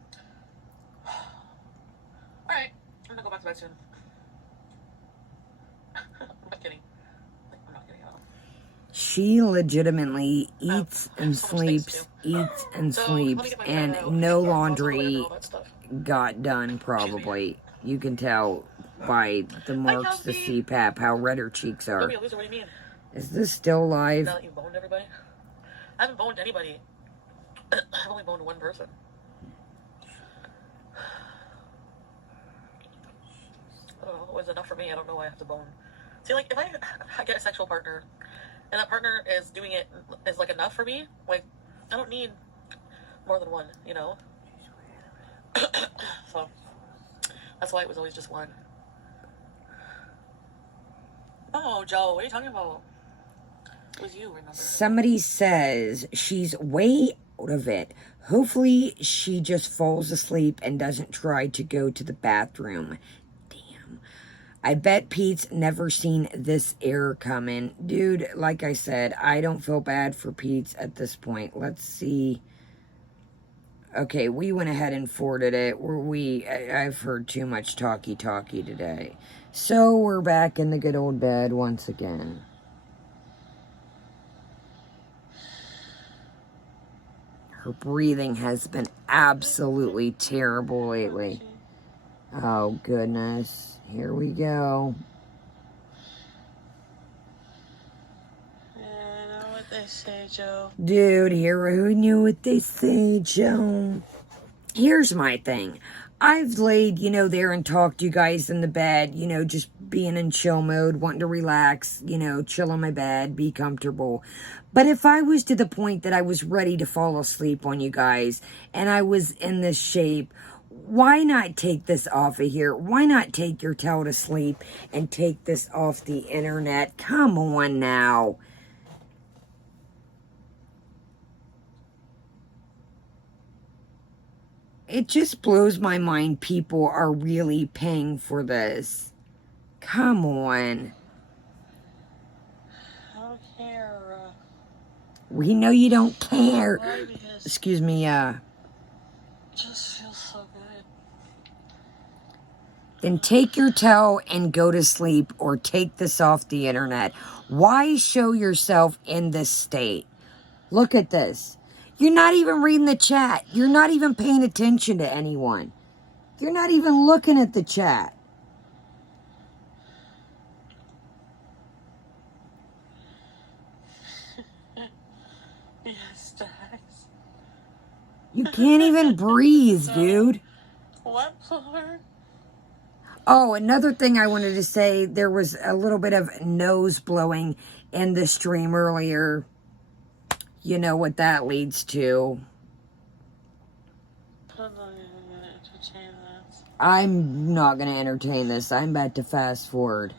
Alright, I'm gonna go back to bed soon. I'm not kidding. I'm not kidding at all. She legitimately eats and so much things to sleeps, do. eats and So, sleeps, let me get my and hair out. no I'll laundry all that stuff. got done, probably. You can tell by the marks, the CPAP, how red her cheeks Don't are. be a loser, what do you mean? Is this still live? Now that you've boned everybody? I haven't boned anybody. I've only boned one person. I don't know, it was enough for me. I don't know why I have to bone. See, like, if I get a sexual partner, and that partner is doing it, is, like, enough for me, like, I don't need more than one, you know? So, that's why it was always just one. Oh, Joe, what are you talking about? It was you, remember? Somebody says she's way out of it. Hopefully she just falls asleep and doesn't try to go to the bathroom. Damn. I bet Pete's never seen this error coming. Dude, like I said, I don't feel bad for Pete's at this point. Let's see. Okay, we went ahead and forwarded it. I've heard too much talky today. So we're back in the good old bed once again. Her breathing has been absolutely terrible lately. Oh, goodness. Here we go. I know what they say, Joe. Dude, who knew what they say, Joe? Here's my thing. I've laid, there and talked to you guys in the bed, just being in chill mode, wanting to relax, chill on my bed, be comfortable. But if I was to the point that I was ready to fall asleep on you guys, and I was in this shape, why not take this off of here? Why not take your towel to sleep and take this off the internet? Come on now. It just blows my mind people are really paying for this. Come on. I don't care. We know you don't care. Right, because Excuse me, it just feels so good. Then take your toe and go to sleep or take this off the internet. Why show yourself in this state? Look at this. You're not even reading the chat. You're not even paying attention to anyone. You're not even looking at the chat. Yes, Dax. You can't even breathe, dude. What floor? Oh, another thing I wanted to say, there was a little bit of nose blowing in the stream earlier. You know what that leads to. I'm not going to entertain this. I'm about to fast forward.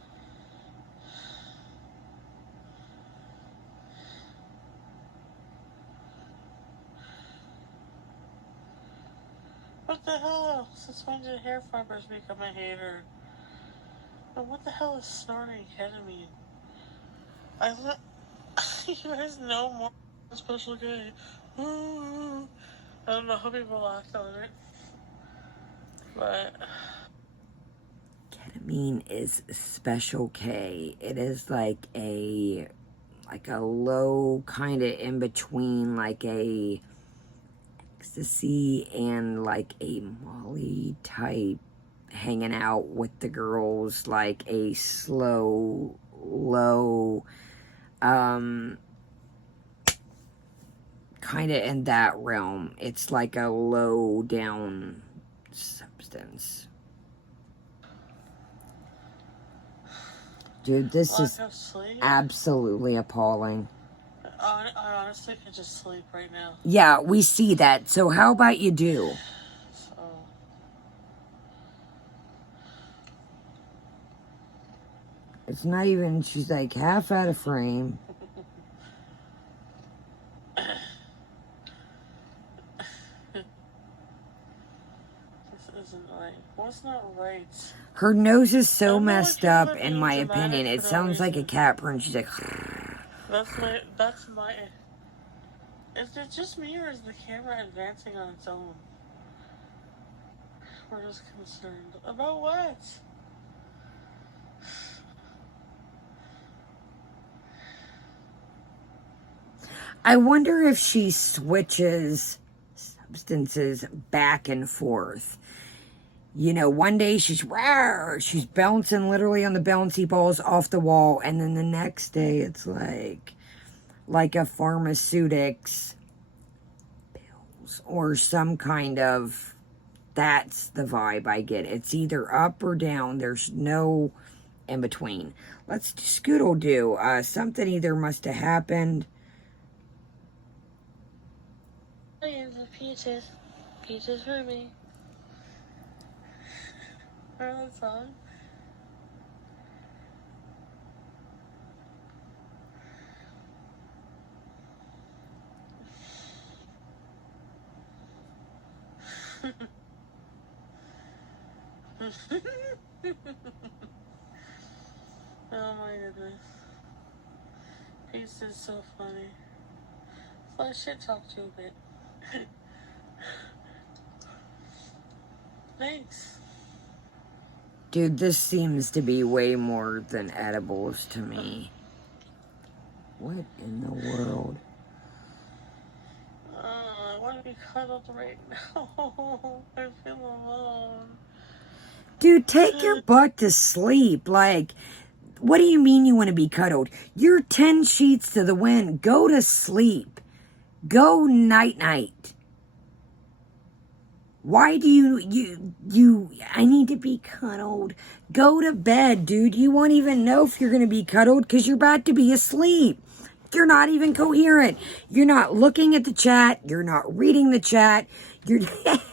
What the hell? Since when did hair fibers become a hater? And what the hell is snorting ketamine? You guys know more special K. I don't know how people laughed on it. But Ketamine is Special K. It is like a low kind of in between, like a ecstasy and like a Molly type, hanging out with the girls, like a slow, low, kind of in that realm. It's like a low down substance. Dude, this is absolutely appalling. I honestly could just sleep right now. Yeah, we see that. So how about you do? So. It's not even, she's like half out of frame. This isn't right. What's not right? Her nose is so messed up, in my opinion. It sounds like a cat purr, and she's like... That's my... Is it just me, or is the camera advancing on its own? We're just concerned. About what? I wonder if she switches substances back and forth. You know, one day she's bouncing literally on the bouncy balls off the wall, and then the next day it's like a pharmaceutics pills or some kind of, that's the vibe I get. It's either up or down. There's no in between. Let's Scoodle do. Something either must have happened. Millions of peaches. Peaches for me. Remember that song? Oh my goodness. Peace is so funny. So I should talk to you a bit. Thanks. Dude, this seems to be way more than edibles to me. What in the world? I want to be cuddled right now. I feel alone. Dude, take your butt to sleep. Like, what do you mean you want to be cuddled? You're 10 sheets to the wind. Go to sleep. Go night-night. Why do you, I need to be cuddled. Go to bed, dude. You won't even know if you're going to be cuddled because you're about to be asleep. You're not even coherent. You're not looking at the chat. You're not reading the chat. You're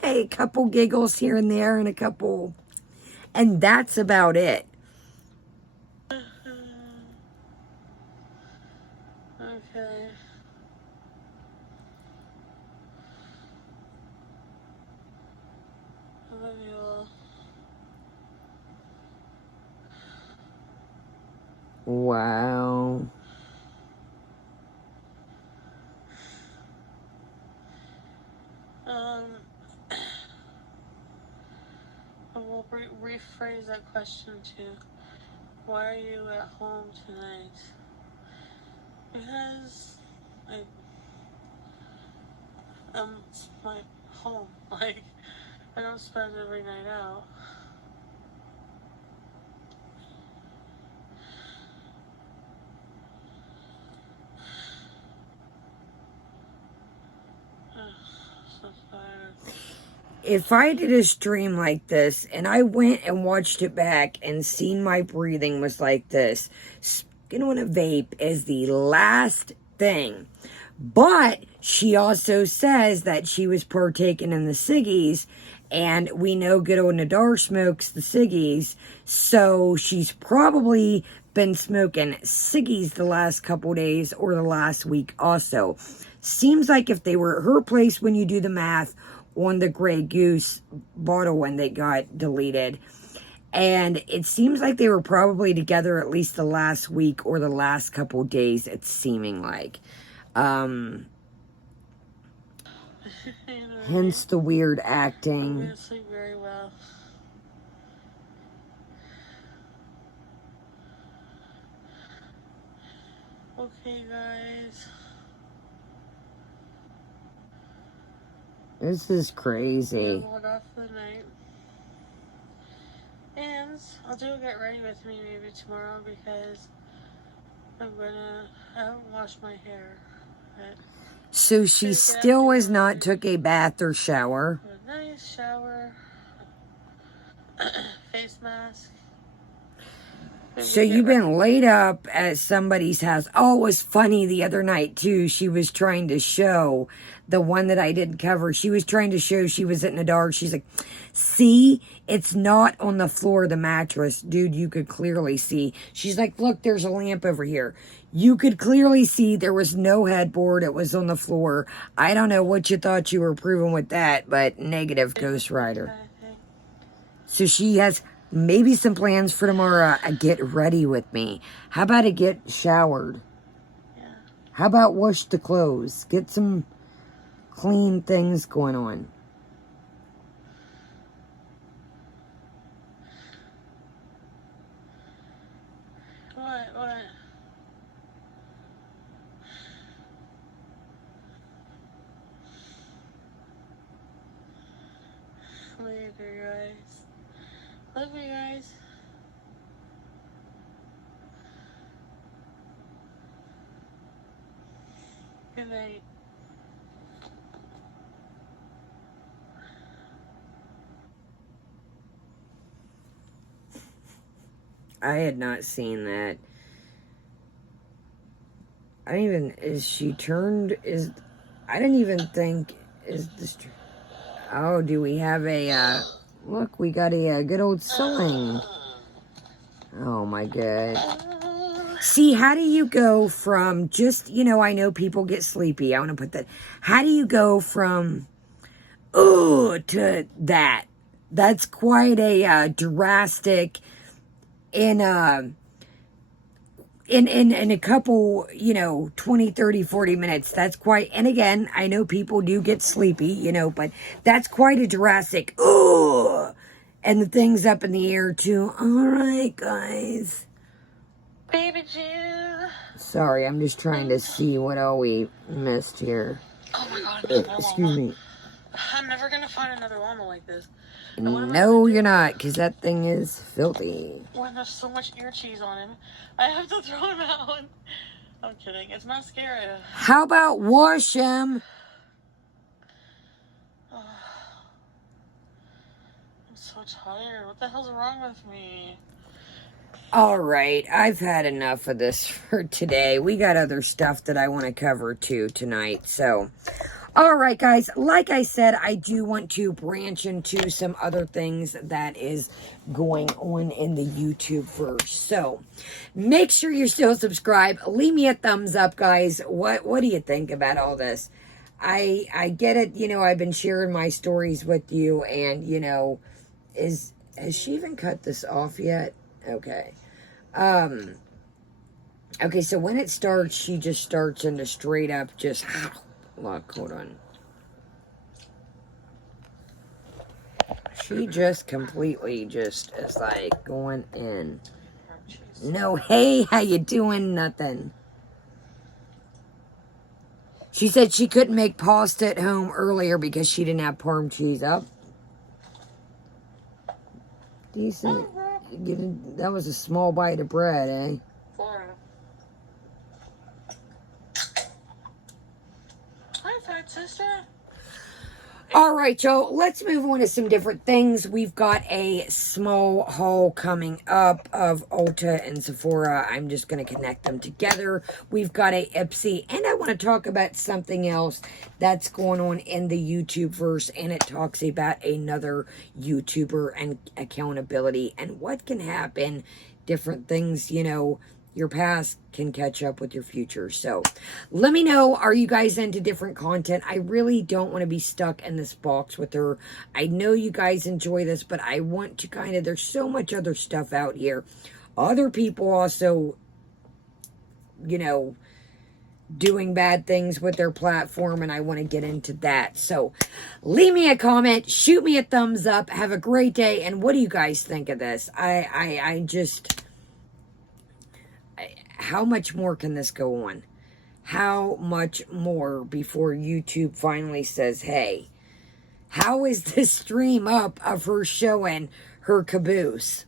a couple giggles here and there and a couple, and that's about it. Okay. Wow. We'll rephrase that question to, why are you at home tonight? Because it's my home. Like, I don't spend every night out. So tired. If I did a stream like this and I went and watched it back and seen my breathing was like this, smoking on a vape is the last thing. But she also says that she was partaking in the ciggies, and we know good old Nadar smokes the ciggies, so she's probably been smoking ciggies the last couple days or the last week also. Seems like if they were at her place, when you do the math on the Grey Goose bottle when they got deleted, and it seems like they were probably together at least the last week or the last couple days, it's seeming like. Hence the weird acting. I'm gonna sleep very well. Okay, guys. This is crazy. Log off for the night. And I'll do a get ready with me maybe tomorrow, because I haven't washed my hair. So she still has not took a bath or shower. A nice shower. Face mask. So you've been laid up at somebody's house. Oh, it was funny the other night too. She was trying to show, the one that I didn't cover, she was trying to show she was in the dark. She's like, see, it's not on the floor of the mattress. Dude, you could clearly see. She's like, look, there's a lamp over here. You could clearly see there was no headboard. It was on the floor. I don't know what you thought you were proving with that, but negative, Ghost Rider. So she has maybe some plans for tomorrow. Get ready with me. How about a get showered? Yeah. How about wash the clothes? Get some clean things going on. What? Later, guys. Love you guys. Good night. I had not seen that. I didn't even, I didn't even think, is this, oh, do we have a, look, we got a good old sewing. Oh my God. See, how do you go from just, I know people get sleepy. I want to put that. How do you go from, to that? That's quite a drastic in a couple, 20, 30, 40 minutes. That's quite, and again, I know people do get sleepy, but that's quite a drastic, and the thing's up in the air too. All right, guys. Baby June. Sorry, I'm just trying to see what all we missed here. Oh my God, excuse me. I'm never gonna find another llama like this. No, you're not, because that thing is filthy. When there's so much ear cheese on him, I have to throw him out. I'm kidding. It's not scary. How about wash him? I'm so tired. What the hell's wrong with me? All right, I've had enough of this for today. We got other stuff that I want to cover too tonight, so... All right, guys, like I said, I do want to branch into some other things that is going on in the YouTube verse. So make sure you're still subscribed. Leave me a thumbs up, guys. What do you think about all this? I get it. I've been sharing my stories with you, and, has she even cut this off yet? Okay. Okay, so when it starts, she just starts into straight up just... Look, hold on. She just completely just is like going in. No, hey, how you doing? Nothing. She said she couldn't make pasta at home earlier because she didn't have parm cheese up. Decent. That was a small bite of bread, eh? Hi, fat sister. All right, y'all, let's move on to some different things. We've got a small haul coming up of Ulta and Sephora. I'm just going to connect them together. We've got a Ipsy, and I want to talk about something else that's going on in the YouTube verse, and it talks about another YouTuber and accountability and what can happen, different things, you know, your past can catch up with your future. So let me know, are you guys into different content? I really don't want to be stuck in this box with her. I know you guys enjoy this, but I want to kind of, there's so much other stuff out here. Other people also, you know, doing bad things with their platform, and I want to get into that. So leave me a comment, shoot me a thumbs up, have a great day, and what do you guys think of this? I just... How much more can this go on? How much more before YouTube finally says, hey, how is this stream up of her showing her caboose?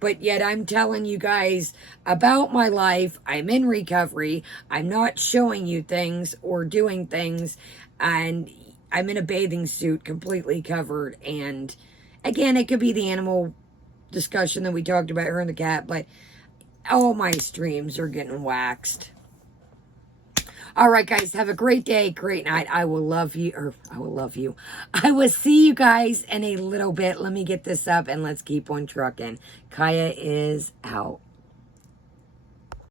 But yet I'm telling you guys about my life. I'm in recovery. I'm not showing you things or doing things. And I'm in a bathing suit completely covered. And again, it could be the animal discussion that we talked about, her and the cat, but all my streams are getting waxed. All right, guys, have a great day, great night. I will love you, or I will love you. I will see you guys in a little bit. Let me get this up and let's keep on trucking. Kaya is out.